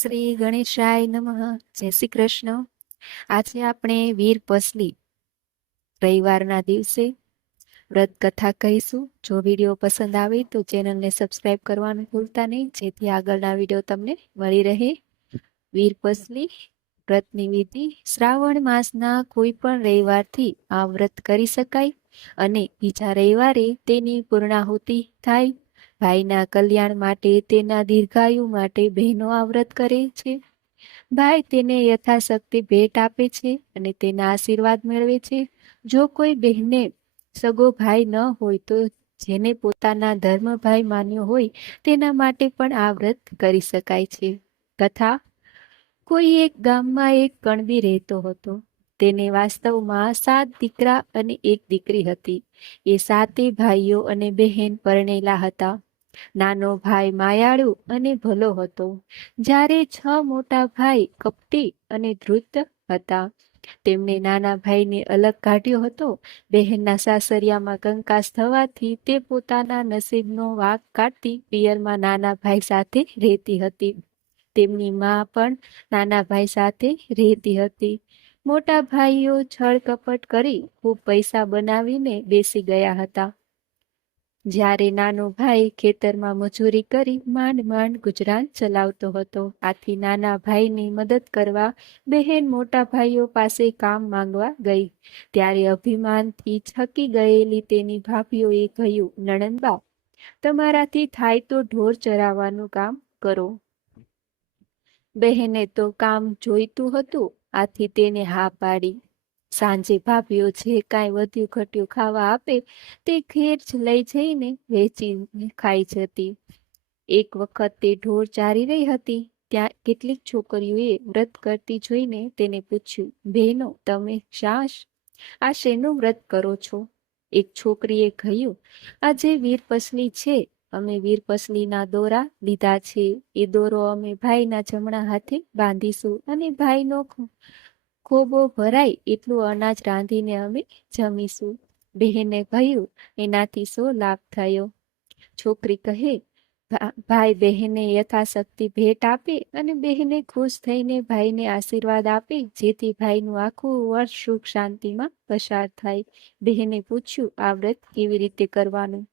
શ્રી ગણેશાય નમઃ. જય શ્રી કૃષ્ણ. આજે આપણે વીર પસલી રવિવારના દિવસે વ્રત કથા કહીશું. જો વિડીયો પસંદ આવે તો ચેનલને સબસ્ક્રાઇબ કરવાનું ભૂલતા નહીં, જેથી આગળના વિડીયો તમને મળી રહે. વીર પસલી વ્રતની વિધિ. શ્રાવણ માસના કોઈ પણ રવિવારથી આ વ્રત કરી શકાય અને બીજા રવિવારે તેની પૂર્ણાહુતિ થાય. ભાઈના કલ્યાણ માટે, તેના દીર્ઘાયુ માટે બહેનો આ વ્રત કરે છે. ભાઈ તેને યથાશક્તિ ભેટ આપે છે અને તેના આશીર્વાદ મેળવે છે. જો કોઈ બહેને સગો ભાઈ ન હોય તો જેને પોતાના ધર્મભાઈ માન્યો હોય તેના માટે પણ આ વ્રત કરી શકાય છે. કથા. કોઈ એક ગામમાં એક કણબી રહેતો હતો. તેને વાસ્તવમાં 7 દીકરા અને 1 દીકરી હતી. એ 7 ભાઈઓ અને બહેન પરણેલા હતા. નાનો ભાઈ માયાળુ અને ભલો હતો, જ્યારે 6 મોટા ભાઈ કપટી અને ધૂર્ત હતા. તેમણે નાના ભાઈને અલગ કાઢ્યો હતો. બહેનના સાસરિયામાં કંકાસ થવાથી તે પોતાના નસીબનો વાંક કાઢતી પિયરમાં નાના ભાઈ સાથે રહેતી હતી. તેમની માં પણ નાના ભાઈ સાથે રહેતી હતી. મોટા ભાઈઓ છળ કપટ કરી ખૂબ પૈસા બનાવીને બેસી ગયા હતા, જ્યારે નાનો ભાઈ ખેતરમાં મજૂરી કરી માંડ માંડ ગુજરાન ચલાવતો હતો. આથી નાના ભાઈને મદદ કરવા બહેન મોટા ભાઈઓ પાસે કામ માંગવા ગઈ. ત્યારે અભિમાનથી છકી ગયેલી તેની ભાભીઓએ કહ્યું, નણંદબા, તમારાથી થાય તો ઢોર ચરાવવાનું કામ કરો. બહેને તો કામ જોઈતું હતું, આથી તેને હા પાડી. સાંજે ભાભીઓ જે કાંઈ વધ્યું ઘટ્યું ખાવા આપે તે ઘેર લઈ જઈને વેચીને ખાઈ જતી. એક વખત તે ઢોર ચારી રહી હતી, ત્યાં કેટલીક છોકરીઓએ વ્રત કરતી જોઈને તેને પૂછ્યું, બહેનો, તમે આ શેનું વ્રત કરો છો? એક છોકરીએ કહ્યું, આજે વીરપસલી છે, અમે વીરપસલીના દોરા લીધા છે. એ દોરો અમે ભાઈના જમણા હાથે બાંધીશું અને ભાઈનો ખોબો ભરાય એટલું અનાજ રાંધીને અમે જમીશું. બહેને કહ્યું, એનાથી શો લાભ થયો? છોકરી કહે, ભાઈ બહેને યથાશક્તિ ભેટ આપે અને બહેને ખુશ થઈને ભાઈને આશીર્વાદ આપે, જેથી ભાઈનું આખું વર્ષ સુખ શાંતિમાં પસાર થાય. બહેને પૂછ્યું, આ વ્રત કેવી રીતે કરવાનું?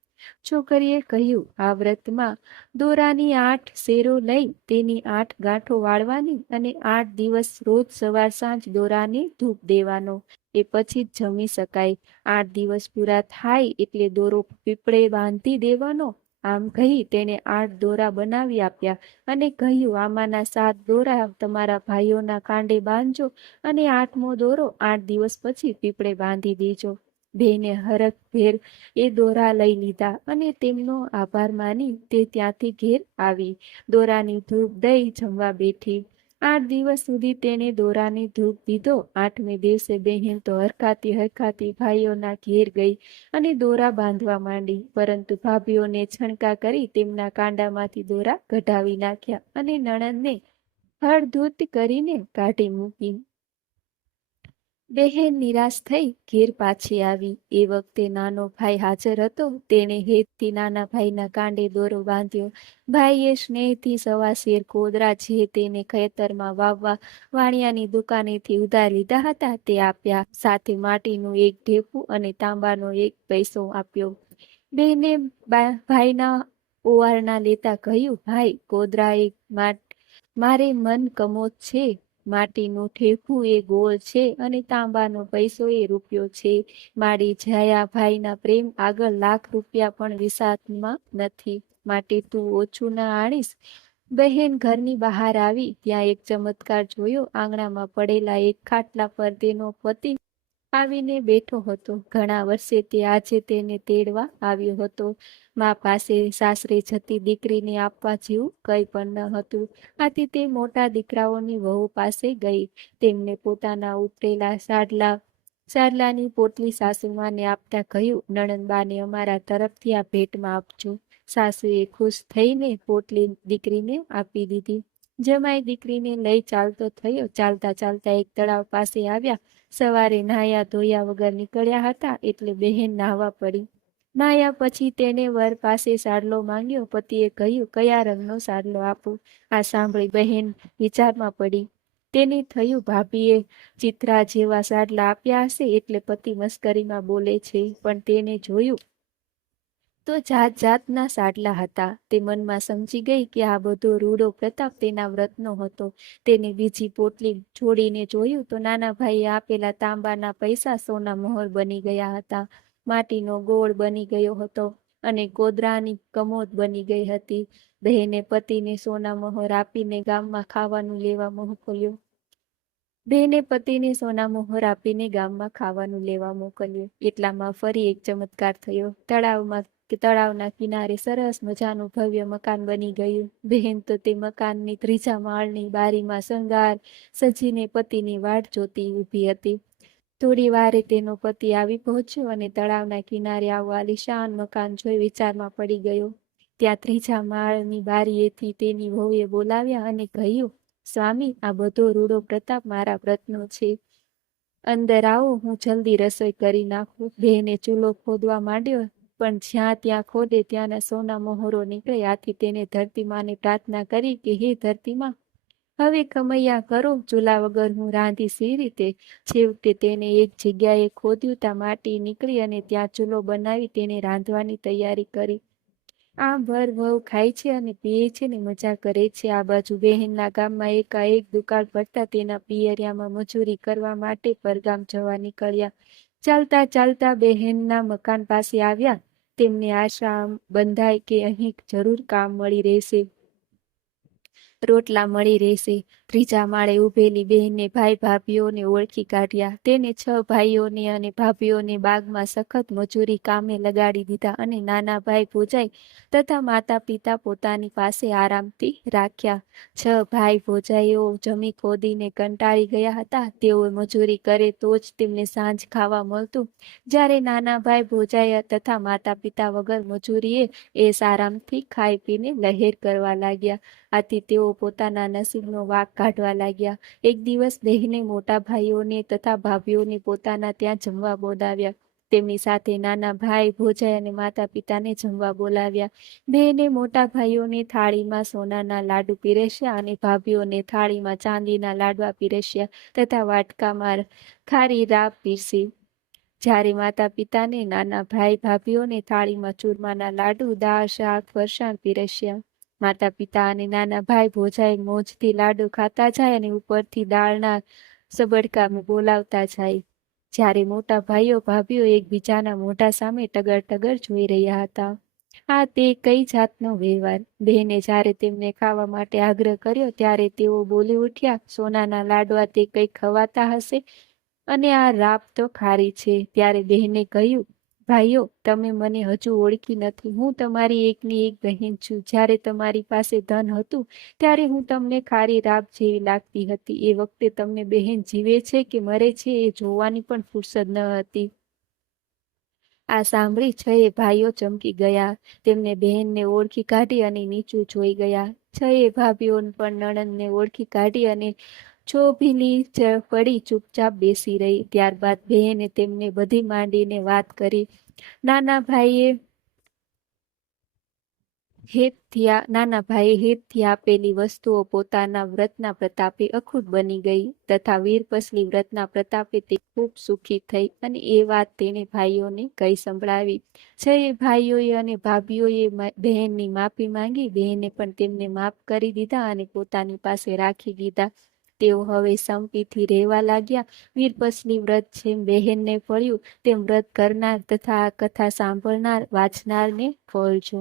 છોકરીએ કહ્યું, આ વ્રતમાં દોરાની 8 શેરો લઈ તેની 8 ગાંઠો વાળવાની અને 8 દિવસ રોજ સવાર સાંજ દોરાને ધૂપ દેવાનો. એ પછી જ જમી શકાય. 8 દિવસ પૂરા થાય એટલે દોરો પીપળે બાંધી દેવાનો. આમ કહી તેણે 8 દોરા બનાવી આપ્યા અને કહ્યું, આમાંના 7 દોરા તમારા ભાઈઓના કાંડે બાંધજો અને 8મો દોરો 8 દિવસ પછી પીપળે બાંધી દેજો. બેને હરખભેર એ દોરા લઈ લીધા અને તેમનો આભાર માની તે ત્યાંથી ઘેર આવી. દોરાની ધૂપ દઈ જમવા બેઠી. 8 દિવસ સુધી તેણે દોરાની ધૂપ દીધો. 8મે દિવસે બહેન તો હરખાતી ભાઈઓના ઘેર ગઈ અને દોરા બાંધવા માંડી, પરંતુ ભાભીઓને છણકા કરી તેમના કાંડામાંથી દોરા કઢાવી નાખ્યા અને નણંદને હળધૂત કરીને કાઢી મૂકી. બહેન નિરાશ થઈ ઘેર પાછી આવી. એ વખતે નાનો ભાઈ હાજર હતો. તેણે હેતથી નાના ભાઈના કાંડે દોરો બાંધ્યો. ભાઈએ સ્નેહથી 1.25 શેર કોદરા જે તેને ખેતરમાં વાવવા વાણિયાની દુકાનેથી ઉધાર લીધા હતા તે આપ્યા. સાથે માટીનું 1 ઢેફું અને તાંબાનો 1 પૈસો આપ્યો. બહેને ભાઈના ઓવારણા લેતા કહ્યું, ભાઈ, કોદરા એ મારે મન કમોત છે, માટીનું ઠેફું એ ગોળ છે અને તાંબાનો પૈસો એ રૂપિયો છે. મારી જયા ભાઈના પ્રેમ આગળ લાખ રૂપિયા પણ વિસાતમાં નથી, માટે તું ઓછું ના આણીશ. બહેન ઘરની બહાર આવી ત્યાં એક ચમત્કાર જોયો. આંગણામાં પડેલા એક ખાટલા પર તેનો પતિ આવીને બેઠો હતો. ઘણા વર્ષે તે આજે તેને તેડવા આવ્યો હતો. મા પાસે સાસરે જતી દીકરીને આપવા જેવું કંઈ પણ ન હતું. આથી તે મોટા દીકરાઓની વહુ પાસે ગઈ. તેમને પોતાના ઉતરેલા સાડલાની પોટલી સાસુમાને આપતા કહ્યું, નણંદબાને અમારા તરફથી આ ભેટમાં આપજો. સાસુએ ખુશ થઈને પોટલી દીકરીને આપી દીધી. જમાઈ દીકરીને લઈ ચાલતો થયો. ચાલતા ચાલતા એક તળાવ પાસે આવ્યા. સવારે નાહ્યા ધોયા વગર નીકળ્યા હતા એટલે બહેન નાહવા પડી. નાયા પછી તેને વર પાસે સાડલો માંગ્યો. પતિએ કહ્યું, કયા રંગનો સાડલો આપું? આ સાંભળી બહેન વિચારમાં પડી. તેને થયું, ભાભીએ ચિત્રા જેવા સાડલા આપ્યા હશે એટલે પતિ મસ્કરીમાં બોલે છે. પણ તેને જોયું તો જાત જાતના સાડલા હતા. તે મનમાં સમજી ગઈ કે આ બધો રૂડો પ્રતાપ તેના વ્રતનો હતો. તેને બીજી પોટલી છોડીને જોયું તો નાના ભાઈએ આપેલા તાંબાના પૈસા સોના મહોર બની ગયા હતા. માટીનો ગોળ બની ગયો હતો અને ગોદરાની કમોદ બની ગઈ હતી. બહેને પતિને સોના મહોર આપીને ગામમાં ખાવાનું લેવા મોકલ્યો. એટલામાં ફરી એક ચમત્કાર થયો. તળાવના કિનારે સરસ મજાનું ભવ્ય મકાન બની ગયું. બહેન તો તે મકાનની ત્રીજા માળની બારીમાં શણગાર સજીને પતિની વાટ જોતી ઊભી હતી. થોડી વારે તેનો પતિ આવી પહોંચ્યો અને તળાવના કિનારે આવું આલીશાન મકાન જોઈ વિચારમાં પડી ગયો. ત્યાં ત્રીજા માળની બારીએથી તેની વહુએ બોલાવ્યા અને કહ્યું, સ્વામી, આ બધો રૂડો પ્રતાપ મારા વ્રતનો છે. અંદર આવો, હું જલ્દી રસોઈ કરી નાખું. બહેને ચૂલો ખોદવા માંડ્યો, પણ જ્યાં ત્યાં ખોદે ત્યાંના સોના મહોરો નીકળે. આથી તેને ધરતીમાને પ્રાર્થના કરી કે હે ધરતીમાં, હવે ખમૈયા કરો, ચૂલા વગર હું રાંધી સી રીતે? છેવટે તેને એક જગ્યાએ ખોદ્યું, ત્યાં માટી નીકળી અને ત્યાં ચૂલો બનાવી તેને રાંધવાની તૈયારી કરી. આમ ભર વહુ ખાય છે અને પીએ છે ને મજા કરે છે. આ બાજુ બહેનના ગામમાં એકાએક દુકાળ પડતા તેના પિયરિયામાં મજૂરી કરવા માટે પરગામ જવા નીકળ્યા. ચાલતા ચાલતા બહેનના મકાન પાસે આવ્યા. તેમને આશા બંધાય કે અહીં જરૂર કામ મળી રહેશે, રોટલા મળી રહેશે. ત્રીજા માળે ઉભેલી બહેને ભાઈ ભાભીઓને ઓળખી કાઢ્યા. તેને 6 ભાઈઓને અને ભાભીઓને બાગમાં સખત મજૂરી કામે લગાડી દીધા અને નાના ભાઈ ભોજાઈ તથા માતા પિતા પોતાની પાસે આરામથી રાખ્યા. 6 ભાઈ ભોજાઈઓ જમી ખોદીને કંટાળી ગયા હતા. તેઓ મજૂરી કરે તો જ તેમને સાંજ ખાવા મળતું. જ્યારે નાના ભાઈ ભોજાઈ તથા માતા પિતા વગર મજૂરીએ એ આરામથી ખાઈ પીને લહેર કરવા લાગ્યા. આથી તેઓ પોતાના નસીબનો વાંક કાઢવા લાગ્યા. એક દિવસ બહેને મોટા ભાઈઓને તથા ભાભીઓને પોતાના ત્યાં જમવા બોલાવ્યા. તેમની સાથે નાના ભાઈ ભોજાઈ અને માતા પિતાને જમવા બોલાવ્યા. બહેને મોટા ભાઈઓને થાળીમાં સોનાના લાડુ પીરસ્યા અને ભાભીઓને થાળીમાં ચાંદીના લાડવા પીરસ્યા તથા વાટકામાં ખારી રાબ પીરસી. જ્યારે માતા પિતાને નાના ભાઈ ભાભીઓને થાળીમાં ચૂરમાના લાડુ, દાળ, શાક, ફરસાણ પીરસ્યા. માતા પિતા અને નાના ભાઈ ભોજાઈ મોજથી લાડુ ખાતા જાય અને ઉપરથી દાળના સબડકા બોલાવતા જાય. જ્યારે મોટા ભાઈઓ ભાભીઓ એકબીજાના મોઢા સામે ટગર ટગર જોઈ રહ્યા હતા. આ તે કઈ જાતનો વ્યવહાર? બહેને જ્યારે તેમને ખાવા માટે આગ્રહ કર્યો ત્યારે તેઓ બોલી ઉઠ્યા, સોનાના લાડવા તે કઈ ખવાતા હશે અને આ રાબ તો ખારી છે. ત્યારે બહેને કહ્યું, ભાઈઓ, તમે મને હજુ ઓળખી નથી. હું તમારી એકની એક બહેન છું. જ્યારે તમારી પાસે ધન હતું ત્યારે હું તમને ખારી રાબ જેવી લાગતી હતી. એ વખતે તમને બહેન જીવે છે કે મરે છે એ જોવાની પણ ફુરસદ ન હતી. આ સાંભળી 6 ભાઈઓ ચમકી ગયા. તેમને બહેનને ઓળખી કાઢી અને નીચું જોઈ ગયા. 6 ભાભીઓ પણ નણંદને ઓળખી કાઢી અને છોભીલી પડી ચૂપચાપ બેસી રહી. ત્યારબાદ બહેને તેમને બધી માંડીને વાત કરી. નાના ભાઈએ હેતથી આપેલી વસ્તુઓ પોતાના વ્રતના પ્રતાપે અખૂટ બની ગઈ તથા વીરપસલી વ્રતના પ્રતાપે તે ખૂબ સુખી થઈ અને એ વાત તેણે ભાઈઓને કહી સંભળાવી. 6 ભાઈઓએ અને ભાભીઓએ બહેનની માફી માંગી. બહેને પણ તેમને માફ કરી દીધા અને પોતાની પાસે રાખી દીધા. તેઓ હવે સંપીથી રહેવા લાગ્યા. વીરપસલી વ્રત જેમ બહેનને ફળ્યું તેમ વ્રત કરનાર તથા આ કથા સાંભળનાર વાંચનારને ફળજો.